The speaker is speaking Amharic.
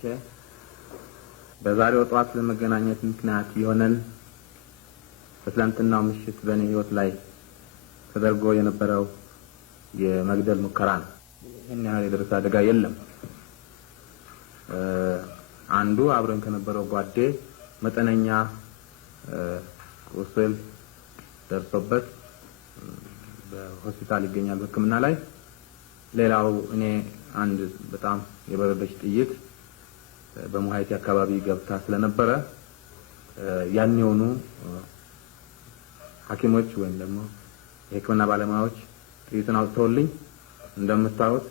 ቤተሰቦቼ በዛሬው ጧት ለመገናኘት ምክንያት የሆነን በትላንትናው ምሽት በእኔ ህይወት ላይ ተደርጎ የነበረው የመግደል ሙከራ ነው። ይሄን ያህል የደረሰ አደጋ የለም። አንዱ አብረን ከነበረው ጓዴ መጠነኛ ቁስል ደርሶበት በሆስፒታል ይገኛል በሕክምና ላይ። ሌላው እኔ አንድ በጣም የበረደች ጥይት በሙሃይቲ አካባቢ ገብታ ስለነበረ ያኔውኑ ሐኪሞች ወይም ደግሞ የሕክምና ባለሙያዎች ጥይቱን አውጥተውልኝ እንደምታዩት